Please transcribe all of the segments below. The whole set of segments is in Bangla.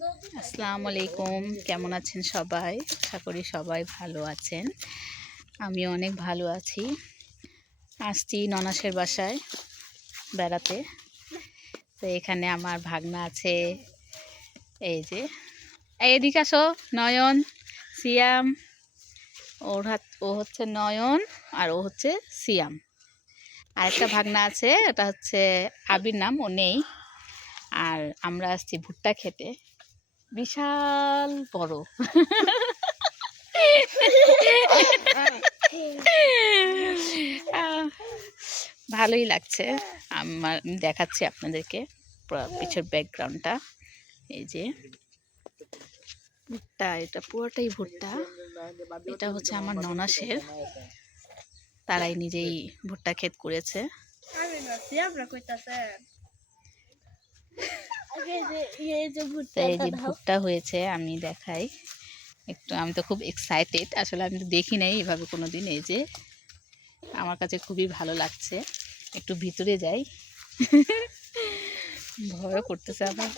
আসসালামু আলাইকুম, কেমন আছেন সবাই? আশা করি সবাই ভালো আছেন। আমি অনেক ভালো আছি। আসছি ননাসের বাসায় বেড়াতে। তো এখানে আমার ভাগনা আছে, এই যে এদিকে আসো। নয়ন, সিয়াম, ও হচ্ছে নয়ন আর ও হচ্ছে সিয়াম। আরেকটা ভাগনা আছে, ওটা হচ্ছে আবির নাম, ও নেই। আর আমরা আসছি ভুট্টা খেতে, বিশাল বড়। ভালোই লাগছে। আমি দেখাচ্ছি আপনাদেরকে পিছের ব্যাকগ্রাউন্ডটা। এই যে ভুট্টা, এটা পুরোটাই ভুট্টা। এটা হচ্ছে আমার ননাসের, তারাই নিজেই ভুট্টা ক্ষেত করেছে। এই যে ভুট্টা হয়েছে, আমি দেখাই একটু। আমি তো খুব এক্সাইটেড, আসলে আমি তো দেখি নাই এভাবে কোনোদিন। এই যে আমার কাছে খুবই ভালো লাগছে। একটু ভিতরে যাই, ভয় করতেছে আবার।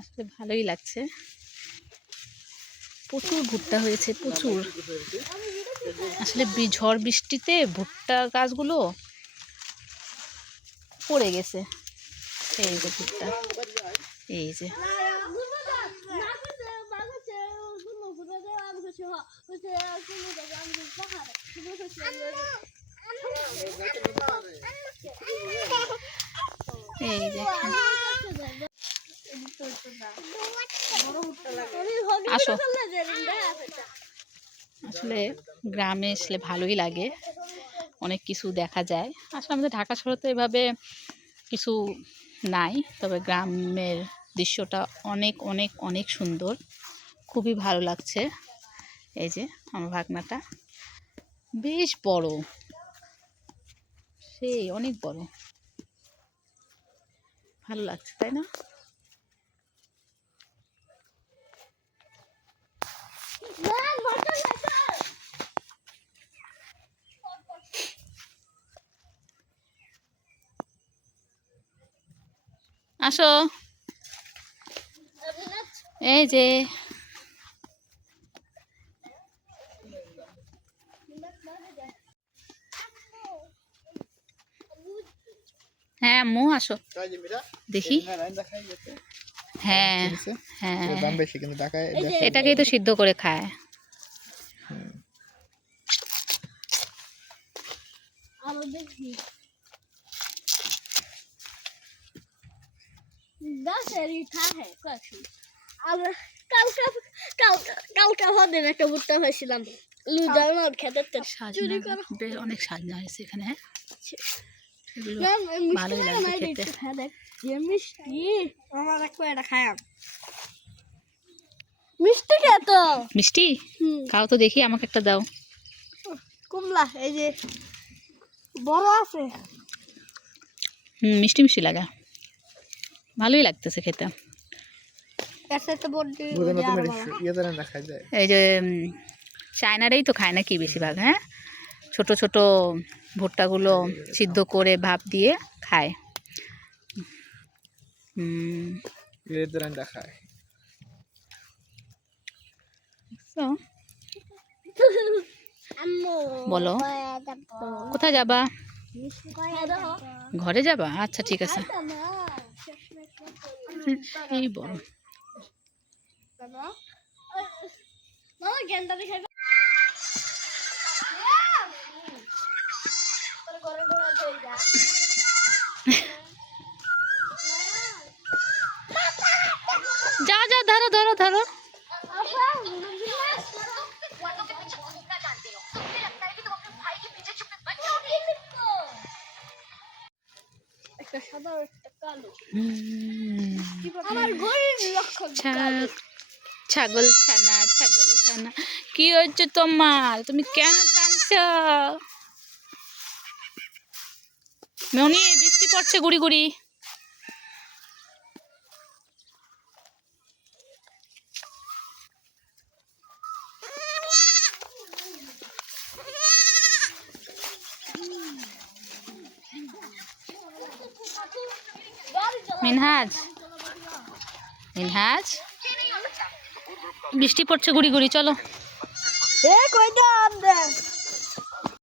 আসলে ভালোই লাগছে, প্রচুর ভুট্টা হয়েছে, প্রচুর। আসলে ঝড় বৃষ্টিতে ভুট্টা গাছগুলো পড়ে গেছে। এই যে ভুট্টা, এই যে এই দেখেন। আসো, আসলে গ্রামে আসলে ভালোই লাগে, অনেক কিছু দেখা যায়। আসলে আমাদের ঢাকা শহরে তো এভাবে কিছু নাই, তবে গ্রামের দৃশ্যটা অনেক অনেক অনেক সুন্দর, খুবই ভালো লাগছে। এই যে আমার ভাগনাটা বেশ বড়, সেই অনেক বড়, ভালো লাগছে, তাই না? আসো, এই যে হ্যাঁ আম্মু আসো দেখি। হ্যাঁ হ্যাঁ, এটাকেই তো সিদ্ধ করে খায়। একটা ভুট্টা হয়েছিলাম অনেক সাজনা হয়েছে এখানে। ভালোই লাগছে খেতে। মিষ্টি খেত মিষ্টি খাও তো দেখি, আমাকে একটা দাও। কমলা এই যে বড় আছে। মিষ্টি মিষ্টি লাগা, ভালোই লাগতেছে খেতে। এই যে চায়নারাই তো খায় নাকি বেশিরভাগ, হ্যাঁ, ছোট ছোট ভুট্টাগুলো সিদ্ধ করে ভাপ দিয়ে খায়। বলো কোথায় যাবা? ঘরে যাবা? আচ্ছা ঠিক আছে। এই বড় যা যা, ধরো ধরো ধরো। ছাগল ছানা, ছাগল ছানা, কি হয়েছে তোমার? তুমি কেন কাঁদছ? মনি, বৃষ্টি পড়ছে গুড়ি গুড়ি। মিনহাজ, মিনহাজ, বৃষ্টি পড়ছে গুড়ি গুড়ি, চলো। এ কই যান